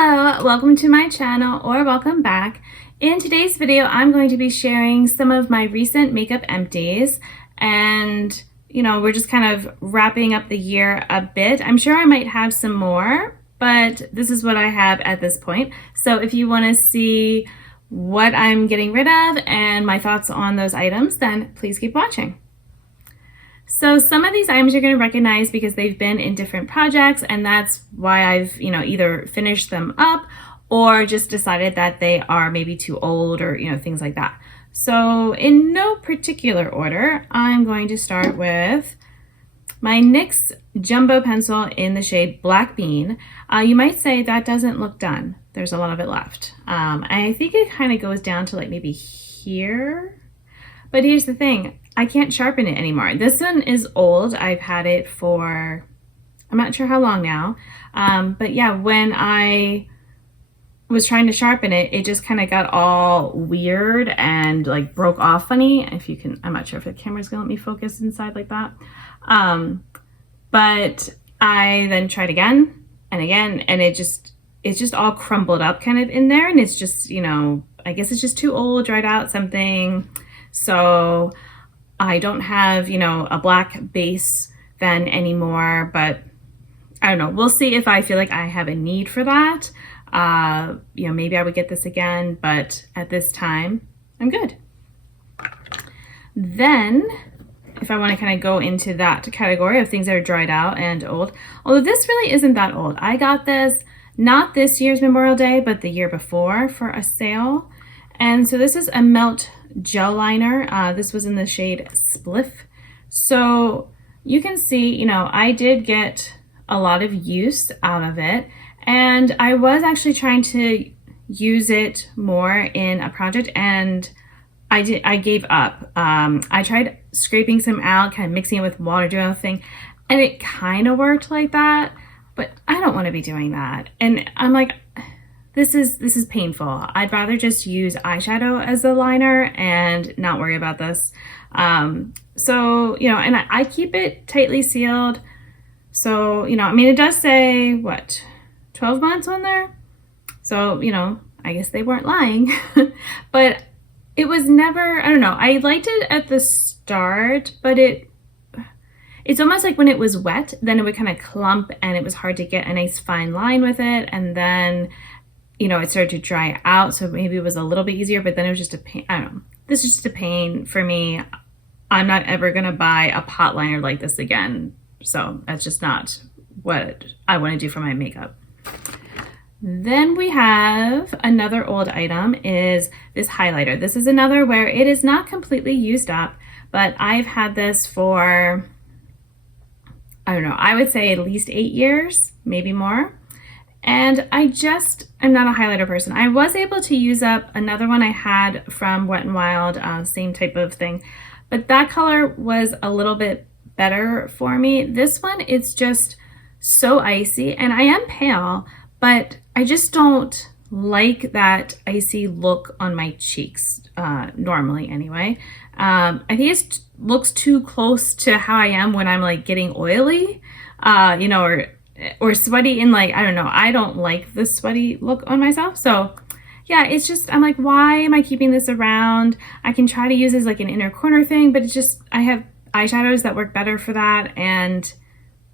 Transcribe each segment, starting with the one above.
Hello, welcome to my channel or welcome back. In today's video, I'm going to be sharing some of my recent makeup empties, and we're just kind of wrapping up the year a bit. I'm sure I might have some more, but this is what I have at this point. So if you want to see what I'm getting rid of and my thoughts on those items, then please keep watching. So some of these items you're going to recognize because they've been in different projects, and that's why I've, either finished them up or just decided that they are maybe too old or, things like that. So in no particular order, I'm going to start with my NYX Jumbo Pencil in the shade Black Bean. You might say that doesn't look done. There's a lot of it left. I think it kind of goes down to like maybe here. But here's the thing. I can't sharpen it anymore. This one is old. I've had it for, I'm not sure how long now. But yeah, when I was trying to sharpen it, it just kind of got all weird and like broke off funny. If you can, I'm not sure if the camera's gonna let me focus inside like that. But I then tried again and again, and it's just all crumbled up kind of in there. And it's just, I guess it's just too old, dried out something. So I don't have, a black base then anymore, but I don't know. We'll see if I feel like I have a need for that. Maybe I would get this again, but at this time, I'm good. Then, if I want to kind of go into that category of things that are dried out and old, although this really isn't that old. I got this not this year's Memorial Day, but the year before for a sale. And so this is a Melt gel liner. This was in the shade Spliff. So you can see, I did get a lot of use out of it, and I was actually trying to use it more in a project, and I gave up. I tried scraping some out, kind of mixing it with water, doing a thing, and it kind of worked like that, but I don't want to be doing that. And I'm like, this is painful. I'd rather just use eyeshadow as a liner and not worry about this. So, and I keep it tightly sealed. So, it does say, what, 12 months on there? So, I guess they weren't lying. But it was never, I don't know. I liked it at the start, but it's almost like when it was wet, then it would kind of clump and it was hard to get a nice fine line with it. And then it started to dry out, so maybe it was a little bit easier, but then it was just a pain. I don't know. This is just a pain for me. I'm not ever going to buy a pot liner like this again. So that's just not what I want to do for my makeup. Then we have another old item is this highlighter. This is another where it is not completely used up, but I've had this for, I don't know, I would say at least 8 years, maybe more. And I'm not a highlighter person. I was able to use up another one I had from Wet n Wild, same type of thing, but that color was a little bit better for me. This one, it's just so icy, and I am pale, but I just don't like that icy look on my cheeks, normally anyway. I think it looks too close to how I am when I'm like getting oily, or sweaty in like, I don't know, I don't like the sweaty look on myself. So yeah, it's just, I'm like, why am I keeping this around? I can try to use it as like an inner corner thing, but it's just, I have eyeshadows that work better for that. And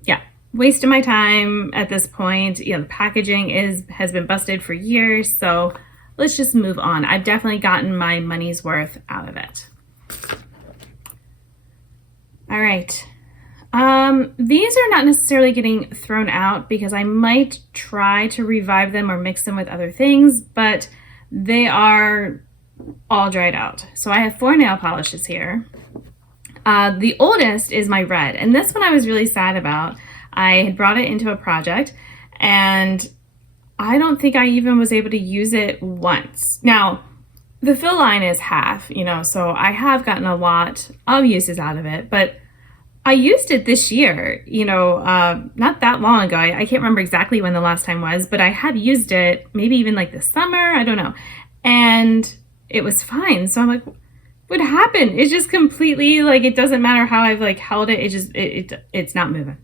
yeah, wasting my time at this point. The packaging has been busted for years. So let's just move on. I've definitely gotten my money's worth out of it. All right. These are not necessarily getting thrown out because I might try to revive them or mix them with other things, but they are all dried out. So I have 4 nail polishes here. The oldest is my red, and this one I was really sad about. I had brought it into a project, and I don't think I even was able to use it once. Now, the fill line is half, so I have gotten a lot of uses out of it, but I used it this year, not that long ago. I can't remember exactly when the last time was, but I had used it maybe even like this summer, I don't know. And it was fine. So I'm like, what happened? It's just completely like, it doesn't matter how I've like held it. It's not moving.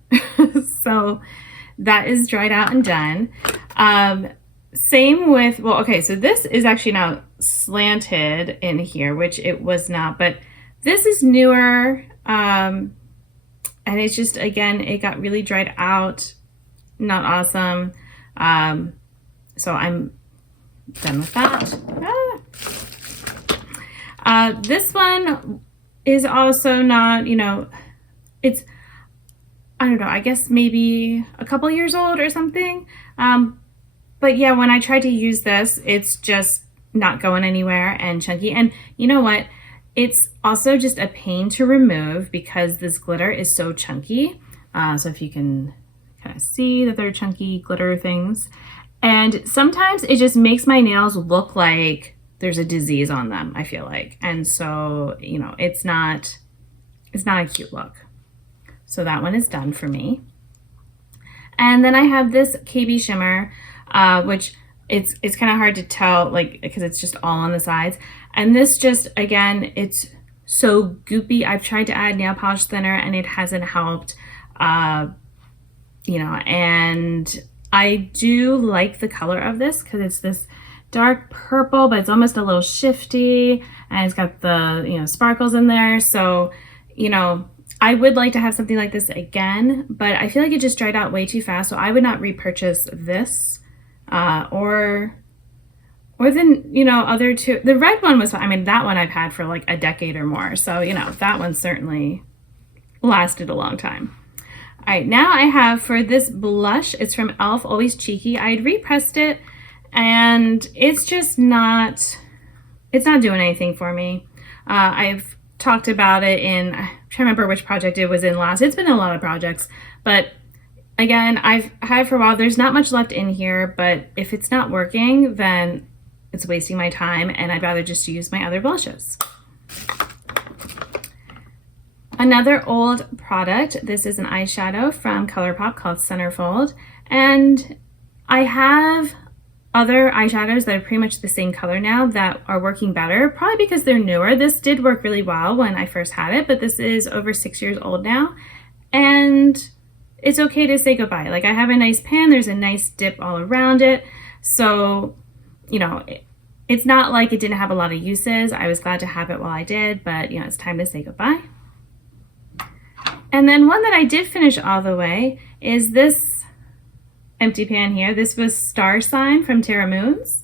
So that is dried out and done. Same with, well, okay, so this is actually now slanted in here, which it was not, but this is newer. And it's just, again, it got really dried out. Not awesome. So I'm done with that. This one is also not, it's, I don't know, I guess maybe a couple years old or something. But yeah, when I tried to use this, it's just not going anywhere and chunky. And you know what? It's also just a pain to remove because this glitter is so chunky. So if you can kind of see that they're chunky glitter things. And sometimes it just makes my nails look like there's a disease on them, I feel like. And so, it's not a cute look. So that one is done for me. And then I have this KB shimmer, which it's kind of hard to tell, like, because it's just all on the sides. And this just, again, it's so goopy. I've tried to add nail polish thinner and it hasn't helped, and I do like the color of this because it's this dark purple, but it's almost a little shifty and it's got the, sparkles in there. So, I would like to have something like this again, but I feel like it just dried out way too fast. So I would not repurchase this. Or the, other two. The red one was, that one I've had for like a decade or more. So, that one certainly lasted a long time. All right, now I have for this blush, it's from e.l.f. Always Cheeky. I had repressed it and it's just not, it's not doing anything for me. I've talked about it in, I'm trying to remember which project it was in last. It's been in a lot of projects, but again, I've had it for a while. There's not much left in here, but if it's not working, then it's wasting my time and I'd rather just use my other blushes. Another old product, this is an eyeshadow from ColourPop called Centerfold. And I have other eyeshadows that are pretty much the same color now that are working better, probably because they're newer. This did work really well when I first had it, but this is over 6 years old now. And it's okay to say goodbye. Like, I have a nice pan, there's a nice dip all around it. So, it's not like it didn't have a lot of uses. I was glad to have it while I did, but it's time to say goodbye. And then one that I did finish all the way is this empty pan here. This was Star Sign from Terra Moons.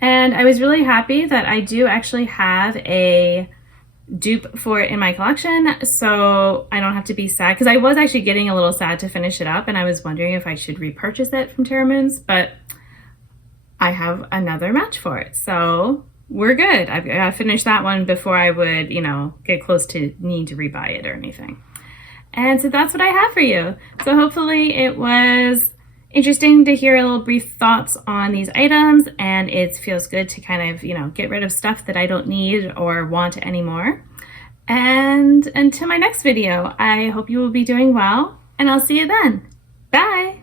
And I was really happy that I do actually have a dupe for it in my collection, so I don't have to be sad, because I was actually getting a little sad to finish it up and I was wondering if I should repurchase it from Terra Moons, but I have another match for it, so we're good. I finished that one before I would, get close to needing to rebuy it or anything. And so that's what I have for you. So hopefully it was interesting to hear a little brief thoughts on these items, and it feels good to kind of, get rid of stuff that I don't need or want anymore. And until my next video, I hope you will be doing well, and I'll see you then. Bye!